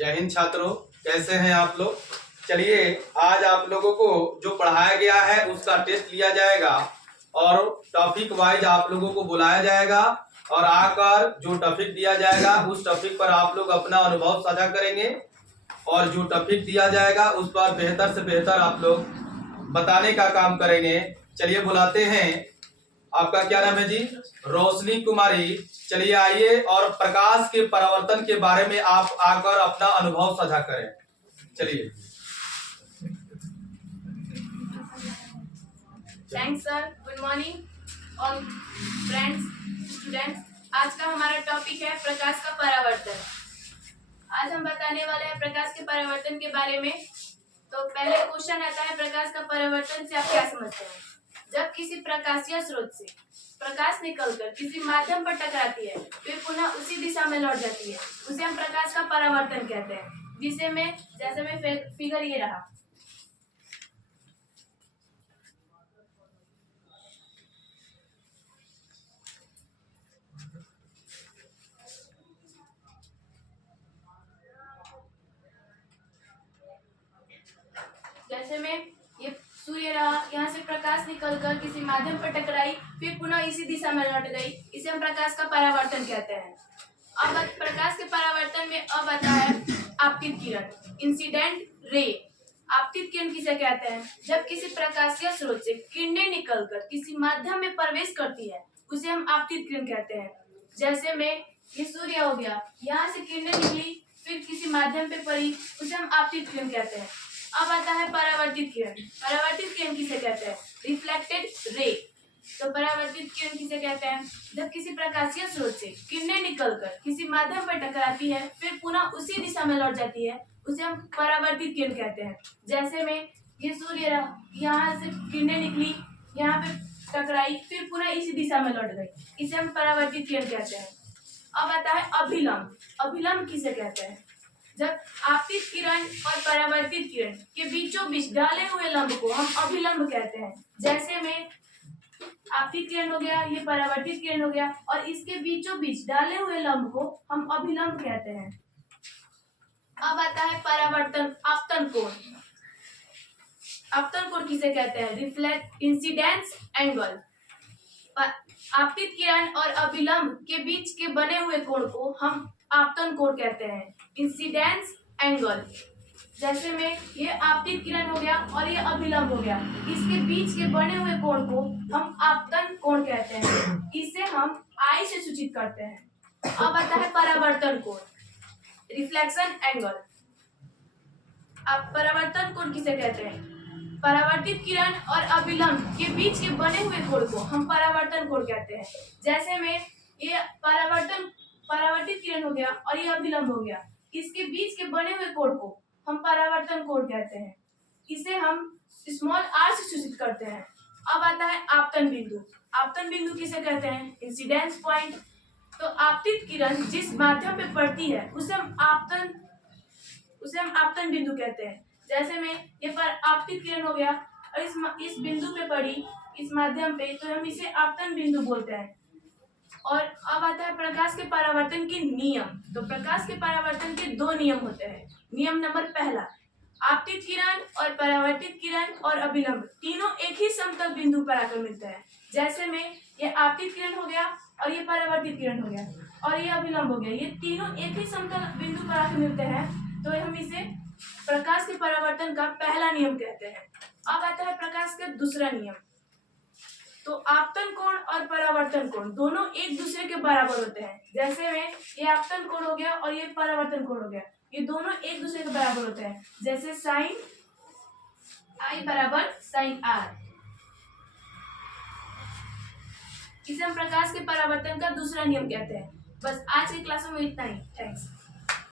जय हिंद छात्रों, कैसे हैं आप लोग। चलिए आज आप लोगों को जो पढ़ाया गया है उसका टेस्ट लिया जाएगा और टॉपिक वाइज आप लोगों को बुलाया जाएगा और आकर जो टॉपिक दिया जाएगा उस टॉपिक पर आप लोग अपना अनुभव साझा करेंगे और जो टॉपिक दिया जाएगा उस पर बेहतर से बेहतर आप लोग बताने का काम करेंगे। चलिए बुलाते हैं, आपका क्या नाम है जी? रोशनी कुमारी। चलिए आइए और प्रकाश के परावर्तन के बारे में आप आकर अपना अनुभव साझा करें। चलिए। Thanks sir, good morning all friends students. आज का हमारा टॉपिक है प्रकाश का परावर्तन। आज हम बताने वाले हैं प्रकाश के परावर्तन के बारे में। तो पहले क्वेश्चन आता है, प्रकाश का परावर्तन से आप क्या समझते हैं? जब किसी प्रकाशीय स्रोत से प्रकाश निकलकर किसी माध्यम पर टकराती है फिर पुनः उसी दिशा में लौट जाती है, उसे हम प्रकाश का परावर्तन कहते हैं। जैसे में फिगर ये रहा। जैसे में ये सूर्य रहा, यहाँ से प्रकाश निकलकर किसी माध्यम पर टकराई फिर पुनः इसी दिशा में लौट गई, इसे हम प्रकाश का परावर्तन कहते हैं। अब प्रकाश के परावर्तन में अब आता है आपतित किरण, इंसिडेंट रे। आपतित किरण किसे कहते हैं? जब किसी प्रकाशीय स्रोत से किरणें निकलकर किसी माध्यम में प्रवेश करती है उसे हम आपतित किरण कहते हैं। जैसे में ये सूर्य हो गया, यहाँ से किरणें निकली फिर किसी माध्यम पे पड़ी, उसे हम आपतित किरण कहते हैं। अब आता है परावर्तित किरण। परावर्तित किरण किसे कहते हैं? Reflected ray. तो परावर्तित किरण किसे कहते हैं? जब किसी प्रकाशीय स्रोत से किरणें निकलकर किसी माध्यम पर टकराती है फिर पुनः उसी दिशा में लौट जाती है, उसे हम परावर्तित किरण कहते हैं। जैसे में ये सूर्य यहाँ से किरणें निकली, यहाँ पे टकराई फिर पुनः इसी दिशा में लौट गई, इसे हम परावर्तित किरण कहते हैं। अब आता है अभिलंब। अभिलंब किसे कहते हैं? जब आपतित किरण और परावर्तित किरण के बीचों बीच डाले हुए लंब को हम अभिलंब कहते हैं। जैसे में आपतित किरण हो गया, ये परावर्तित किरण हो गया और इसके बीचों बीच डाले हुए लंब को हम अभिलंब कहते हैं। अब आता है परावर्तन आपतन कोण। आपतन कोण किसे कहते हैं? Reflect incidence angle. आपतित किरण और अभिलंब के बीच के बने हुए कोण को हम आपतन कोण कहते हैं, इंसिडेंस एंगल। जैसे में ये आपतित किरण हो गया और ये अभिलंब हो गया, इसके बीच के बने हुए कोण को हम आपतन कोण कहते हैं, इसे हम आई से सूचित करते हैं। अब आता है परावर्तन कोण, रिफ्लेक्शन एंगल। अब परावर्तन कोण किसे कहते हैं? परावर्तित किरण और अभिलंब के बीच के बने हुए कोण को हम परावर्तन कोण कहते हैं। जैसे में ये परावर्तित किरण हो गया और ये अभिलंब हो गया, इसके बीच के बने हुए कोण को हम परावर्तन कोण कहते हैं, इसे हम स्मॉल आर से सूचित करते हैं। अब आता है आपतन बिंदु। आपतन बिंदु किसे कहते हैं? Incidence point. तो आपतित किरण जिस माध्यम पे पड़ती है उसे हम आपतन बिंदु कहते हैं। जैसे में ये पर आपतित किरण हो गया और इस बिंदु पे पड़ी, इस माध्यम पे, तो हम इसे आपतन बिंदु बोलते हैं। और अब आता है प्रकाश के परावर्तन के नियम। तो प्रकाश के परावर्तन के दो नियम होते हैं। नियम नंबर पहला, आपतित किरण और परावर्तित किरण और अभिलंब तीनों एक ही समतल बिंदु पर आकर मिलते हैं। जैसे में ये आपतित किरण हो गया और ये परावर्तित किरण हो गया और ये अभिलंब हो गया, ये तीनों एक ही समतल बिंदु पर आकर मिलते हैं, तो हम इसे प्रकाश के परावर्तन का पहला नियम कहते हैं। अब आता है प्रकाश का दूसरा नियम। तो आपतन कोण और परावर्तन कोण दोनों एक दूसरे के बराबर होते हैं। जैसे में ये आपतन कोण हो गया और ये परावर्तन कोण हो गया, ये दोनों एक दूसरे के बराबर होते हैं। जैसे साइन आई बराबर साइन आर, इसे हम प्रकाश के परावर्तन का दूसरा नियम कहते हैं। बस आज की क्लास में इतना ही। थैंक्स।